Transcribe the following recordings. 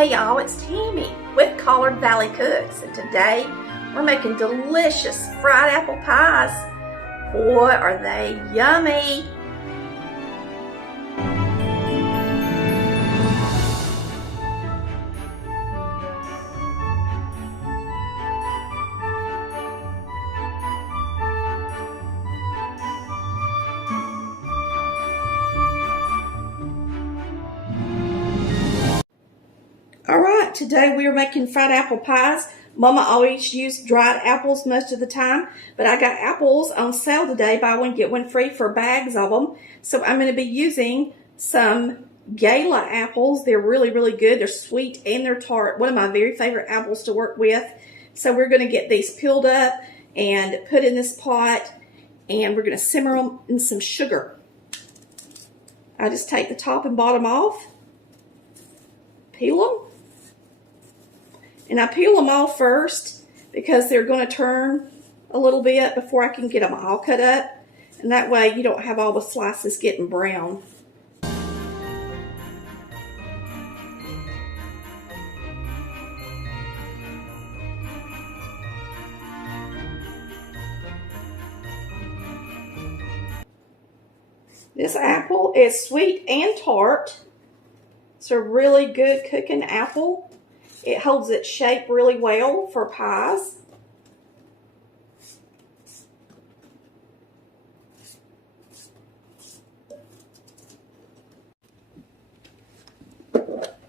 Hey y'all, it's Tammy with Collard Valley Cooks, and today we're making delicious fried apple pies. Boy, are they yummy! Alright, today we are making fried apple pies. Mama always used dried apples most of the time, but I got apples on sale today, buy one get one free for bags of them. So I'm going to be using some Gala apples. They're really good. They're sweet and they're tart. One of my very favorite apples to work with. So we're going to get these peeled up and put in this pot, and we're going to simmer them in some sugar. I just take the top and bottom off, peel them. And I peel them all first because they're going to turn a little bit before I can get them all cut up. And that way you don't have all the slices getting brown. This apple is sweet and tart. It's a really good cooking apple. It holds its shape really well for pies.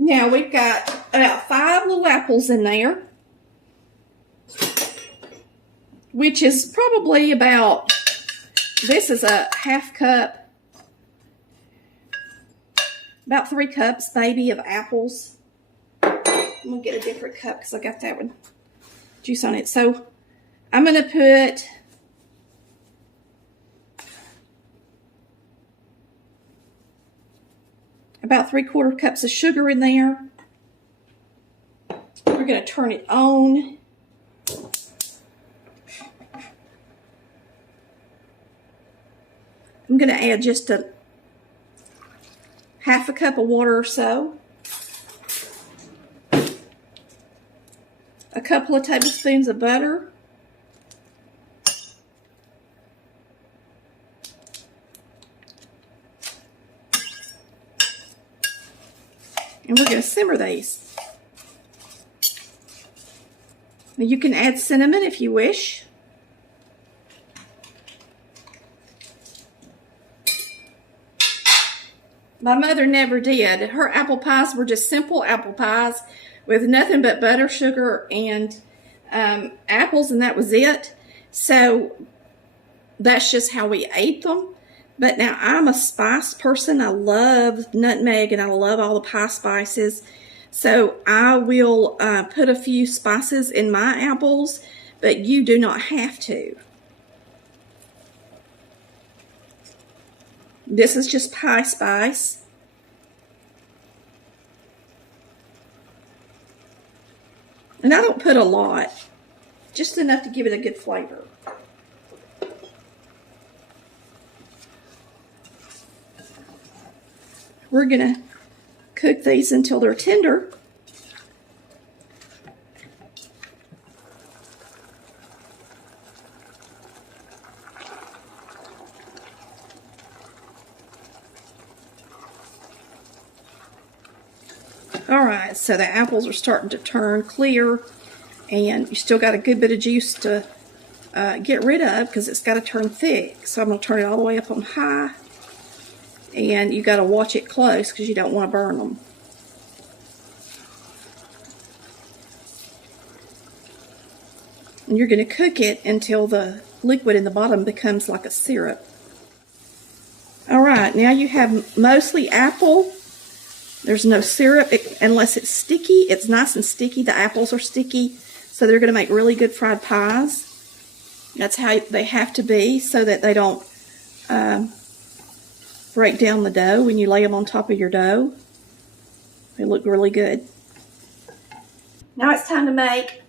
Now we've got about 5 little apples in there, which is probably about, this is a half cup, about 3 cups maybe of apples. I'm going to get a different cup because I got that one juice on it. So I'm going to put about 3/4 cups of sugar in there. We're going to turn it on. I'm going to add just a half a cup of water or so. A couple of tablespoons of butter. And we're going to simmer these. Now you can add cinnamon if you wish. My mother never did. Her apple pies were just simple apple pies with nothing but butter, sugar, and apples, and that was it. So that's just how we ate them. But now I'm a spice person. I love nutmeg and I love all the pie spices. So I will put a few spices in my apples, but you do not have to. This is just pie spice. And I don't put a lot, just enough to give it a good flavor. We're going to cook these until they're tender. Alright, so the apples are starting to turn clear, and you still got a good bit of juice to get rid of because it's got to turn thick. So I'm going to turn it all the way up on high, and you got to watch it close because you don't want to burn them. And you're going to cook it until the liquid in the bottom becomes like a syrup. Alright, now you have mostly apple. There's no syrup unless it's sticky. It's nice and sticky. The apples are sticky, so they're going to make really good fried pies. That's how they have to be so that they don't break down the dough when you lay them on top of your dough. They look really good. Now it's time to make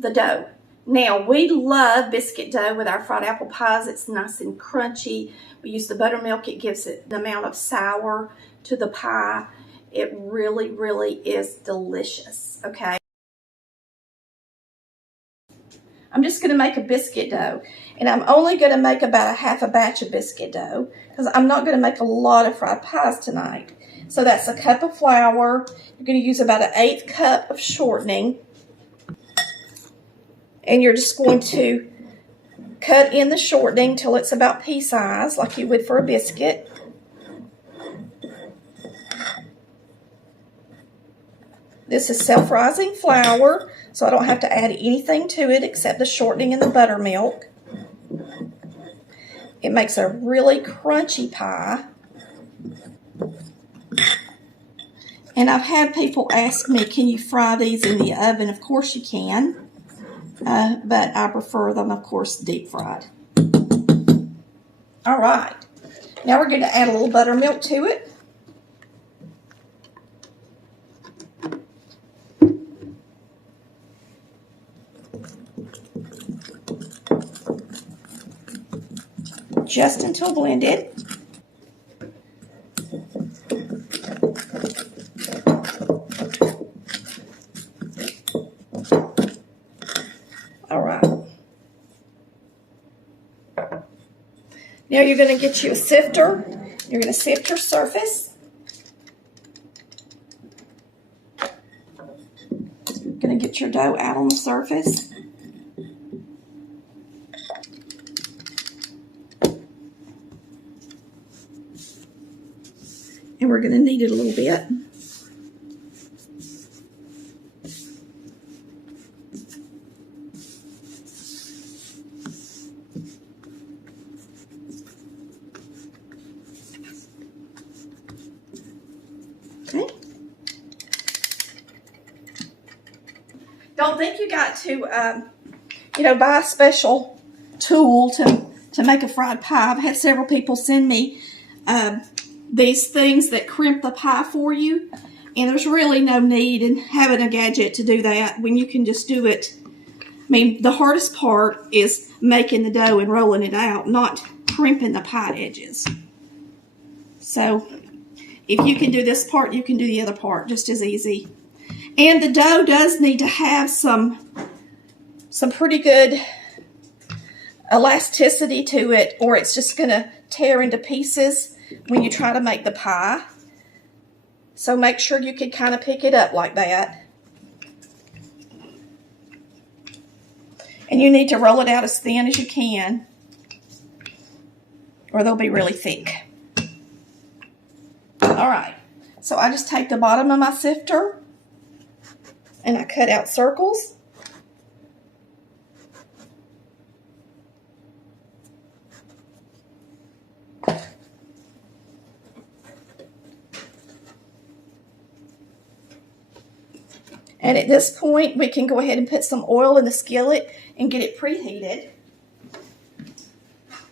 the dough. Now, we love biscuit dough with our fried apple pies. It's nice and crunchy. We use the buttermilk. It gives it the amount of sour to the pie. It really, really is delicious, okay? I'm just going to make a biscuit dough, and I'm only going to make about half a batch of biscuit dough because I'm not going to make a lot of fried pies tonight. So that's a cup of flour. You're going to use about an 1/8 cup of shortening, and you're just going to cut in the shortening till it's about pea size, like you would for a biscuit. This is self-rising flour, so I don't have to add anything to it except the shortening and the buttermilk. It makes a really crunchy pie. And I've had people ask me, can you fry these in the oven? Of course you can, but I prefer them, of course, deep fried. All right, now we're going to add a little buttermilk to it. Just until blended. All right. Now you're going to get you a sifter. You're going to sift your surface. You're going to get your dough out on the surface. And we're going to knead it a little bit. Okay. Don't think you got to, buy a special tool to make a fried pie. I've had several people send me these things that crimp the pie for you, and there's really no need in having a gadget to do that when you can just do it. I mean, the hardest part is making the dough and rolling it out, not crimping the pie edges. So if you can do this part, you can do the other part just as easy. And the dough does need to have some pretty good elasticity to it, or it's just going to tear into pieces when you try to make the pie. So make sure you can kind of pick it up like that. And you need to roll it out as thin as you can, or they'll be really thick. All right, so I just take the bottom of my sifter and I cut out circles. And at this point, we can go ahead and put some oil in the skillet and get it preheated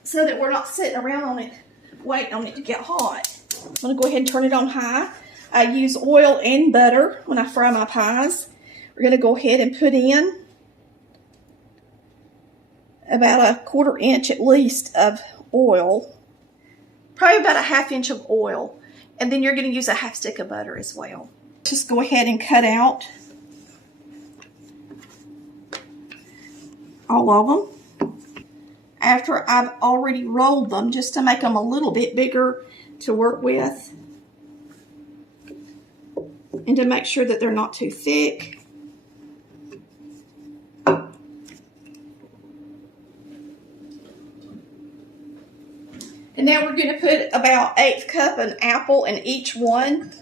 so that we're not sitting around on it, waiting on it to get hot. I'm going to go ahead and turn it on high. I use oil and butter when I fry my pies. We're going to go ahead and put in about a 1/4 inch at least of oil. Probably about a 1/2 inch of oil. And then you're going to use a 1/2 stick of butter as well. Just go ahead and cut out all of them after I've already rolled them, just to make them a little bit bigger to work with and to make sure that they're not too thick. And now we're going to put about 1/8 cup an apple in each one.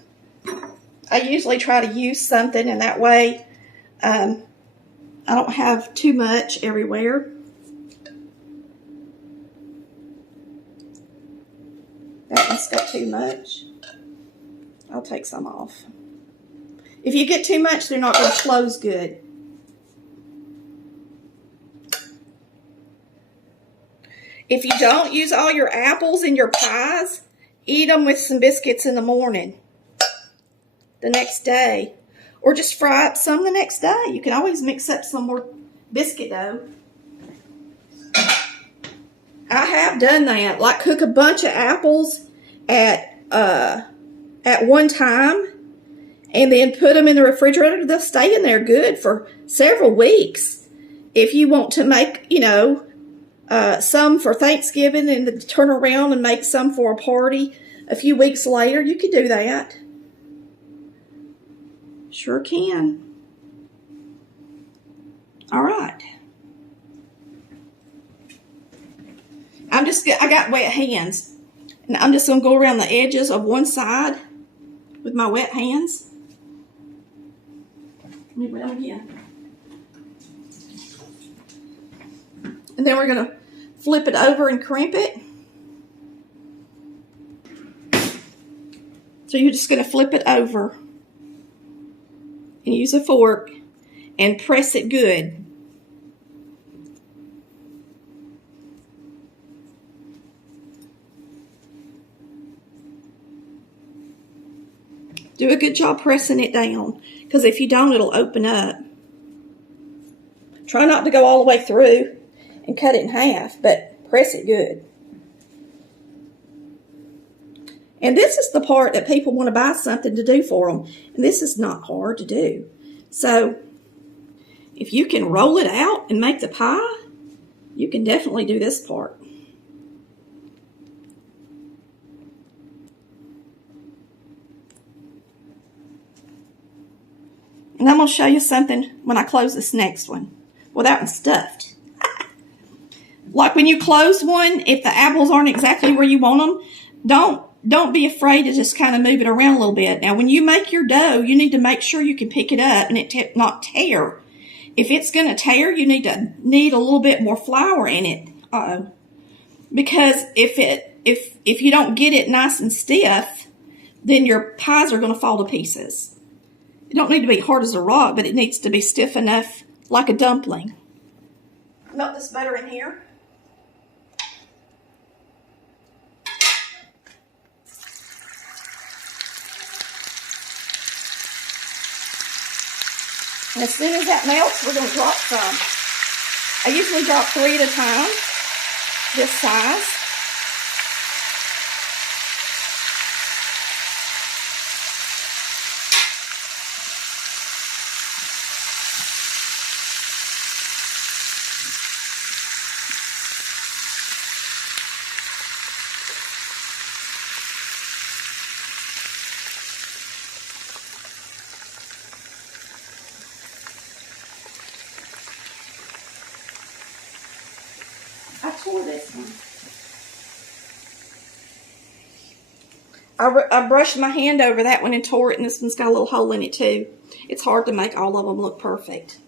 I usually try to use something, and that way I don't have too much everywhere. That one's got too much. I'll take some off. If you get too much, they're not going to close good. If you don't use all your apples in your pies, eat them with some biscuits in the morning, the next day, or just fry up some the next day. You can always mix up some more biscuit dough. I have done that, like cook a bunch of apples at one time and then put them in the refrigerator. They'll stay in there good for several weeks. If you want to make, some for Thanksgiving and then turn around and make some for a party a few weeks later, you could do that. Sure can. All right. I got wet hands, and I'm just going to go around the edges of one side with my wet hands. Let me wet them again. And then we're going to flip it over and crimp it. So you're just going to flip it over and use a fork and press it good. Do a good job pressing it down, because if you don't, it'll open up. Try not to go all the way through and cut it in half, but press it good. And this is the part that people want to buy something to do for them. And this is not hard to do. So if you can roll it out and make the pie, you can definitely do this part. And I'm going to show you something when I close this next one. Well, that one's stuffed. Like when you close one, if the apples aren't exactly where you want them, don't be afraid to just kind of move it around a little bit. Now, when you make your dough, you need to make sure you can pick it up and it not tear. If it's going to tear, you need a little bit more flour in it. Because if you don't get it nice and stiff, then your pies are going to fall to pieces. It don't need to be hard as a rock, but it needs to be stiff enough like a dumpling. Melt this butter in here. And as soon as that melts, we're going to drop some. I usually drop 3 at a time, this size. I tore this one. I brushed my hand over that one and tore it, and this one's got a little hole in it too. It's hard to make all of them look perfect.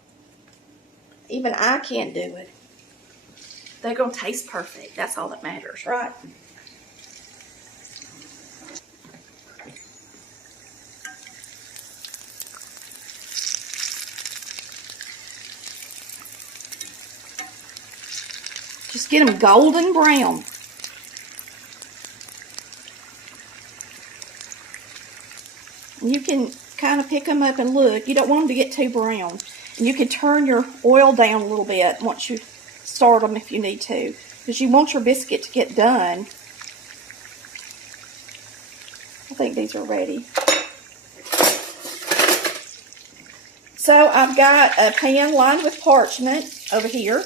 Even I can't do it. They're going to taste perfect. That's all that matters, right? Just get them golden brown. And you can kind of pick them up and look. You don't want them to get too brown. And you can turn your oil down a little bit once you start them if you need to, because you want your biscuit to get done. I think these are ready. So I've got a pan lined with parchment over here.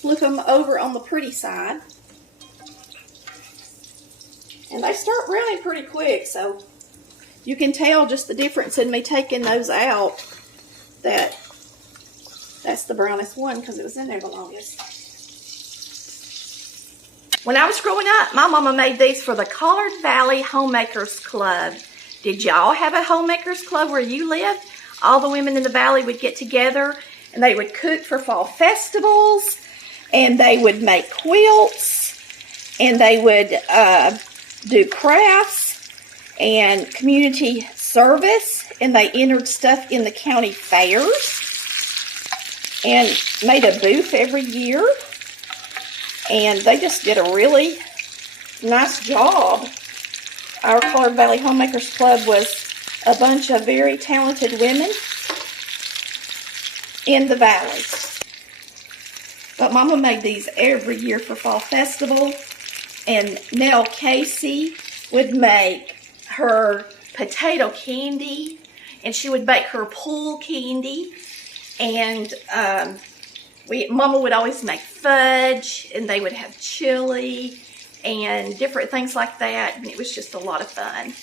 Flip them over on the pretty side. And they start browning pretty quick, so you can tell just the difference in me taking those out, that that's the brownest one because it was in there the longest. When I was growing up, my mama made these for the Collard Valley Homemakers Club. Did y'all have a Homemakers Club where you lived? All the women in the valley would get together and they would cook for fall festivals, and they would make quilts, and they would do crafts and community service, and they entered stuff in the county fairs and made a booth every year, and they just did a really nice job. Our Collard Valley Homemakers Club was a bunch of very talented women in the valley. But Mama made these every year for Fall Festival. And Nell Casey would make her potato candy. And she would bake her pool candy. And Mama would always make fudge. And they would have chili and different things like that. And it was just a lot of fun.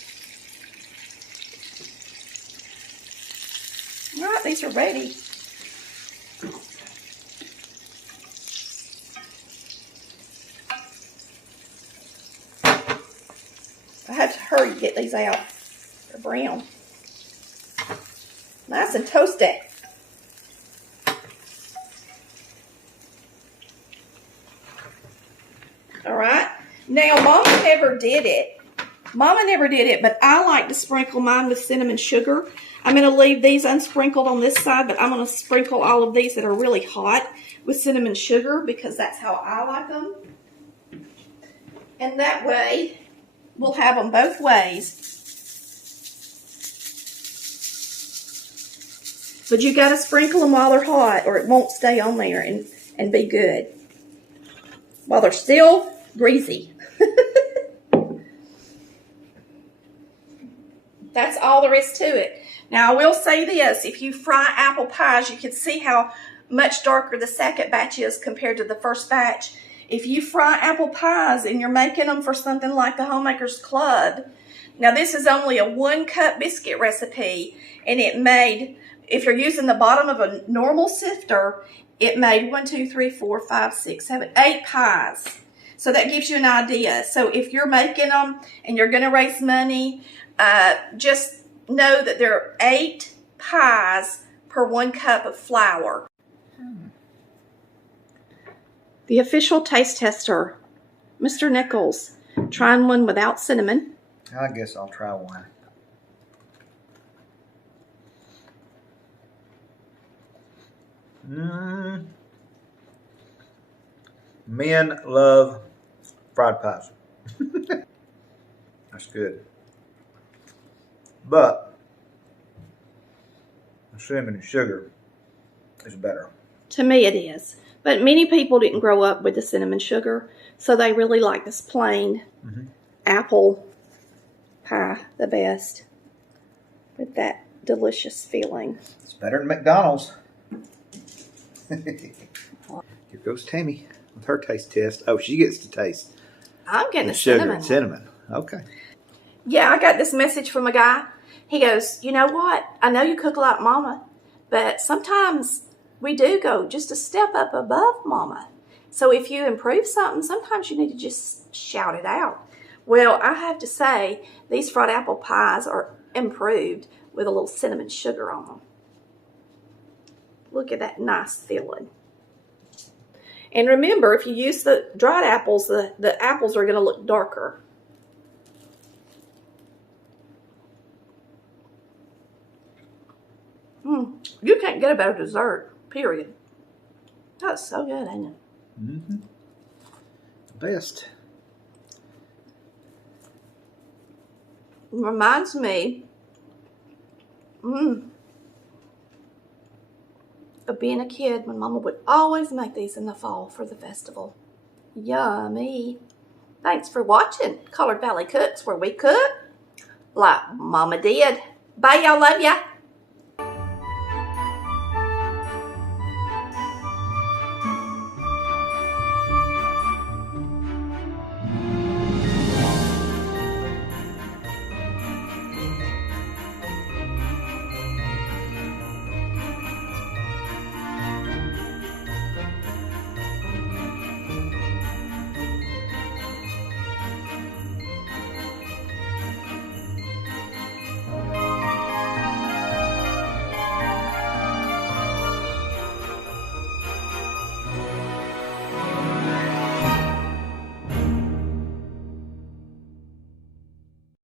All right, these are ready. I had to hurry to get these out. They're brown. Nice and toasted. All right. Now, Mama never did it. But I like to sprinkle mine with cinnamon sugar. I'm going to leave these unsprinkled on this side, but I'm going to sprinkle all of these that are really hot with cinnamon sugar because that's how I like them. And that way, we'll have them both ways. But you got to sprinkle them while they're hot or it won't stay on there and be good. While they're still greasy. That's all there is to it. Now, I will say this. If you fry apple pies, you can see how much darker the second batch is compared to the first batch. If you fry apple pies and you're making them for something like the Homemakers Club, now this is only a 1-cup biscuit recipe, and it made, if you're using the bottom of a normal sifter, it made 1, 2, 3, 4, 5, 6, 7, 8 pies. So that gives you an idea. So if you're making them and you're going to raise money, just know that there are 8 pies per 1 cup of flour. The official taste tester, Mr. Nichols, trying one without cinnamon. I guess I'll try one. Men love fried pies. That's good. But cinnamon and sugar is better. To me it is. But many people didn't grow up with the cinnamon sugar, so they really like this plain apple pie the best with that delicious feeling. It's better than McDonald's. Here goes Tammy with her taste test. Oh, she gets to taste. I'm getting the sugar cinnamon. And cinnamon. Okay. Yeah, I got this message from a guy. He goes, you know what? I know you cook like Mama, but sometimes we do go just a step up above Mama. So if you improve something, sometimes you need to just shout it out. Well, I have to say, these fried apple pies are improved with a little cinnamon sugar on them. Look at that nice feeling. And remember, if you use the dried apples, the apples are going to look darker. You can't get a better dessert, period. That's so good, ain't it? Mm-hmm. The best. It reminds me of being a kid when Mama would always make these in the fall for the festival. Yummy. Thanks for watching Collard Valley Cooks, where we cook like Mama did. Bye, y'all. Love ya.